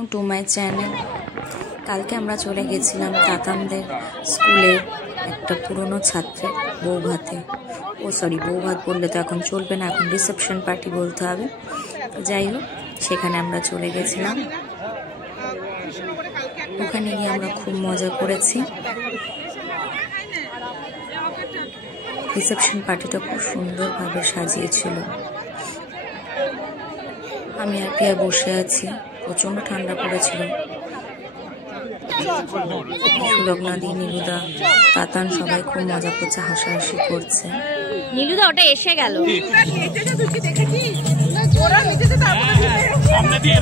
Welcome to my channel. কালকে আমরা চলে গেছিলাম তাতানদের স্কুলের একটা পুরনো ছাত্রের বৌভাতে। বৌভাত বললে তো এখন চলবে না, এখন রিসেপশন পার্টি বলতে হবে। যাই হোক, সেখানে আমরা চলে গেছিলাম। ওখানে গিয়ে আমরা খুব মজা করেছি। রিসেপশন পার্টিটা খুব সুন্দরভাবে সাজিয়েছিল। আমি আর পিয়া বসে আছি, প্রচন্ড ঠান্ডা পড়েছিল। সুলগ্নাদি, নীলুদা, তাতান সবাই খুব মজা করছে, হাসাহাসি করছে। নীলুদা ওটা এসে গেল। সামনে দিয়ে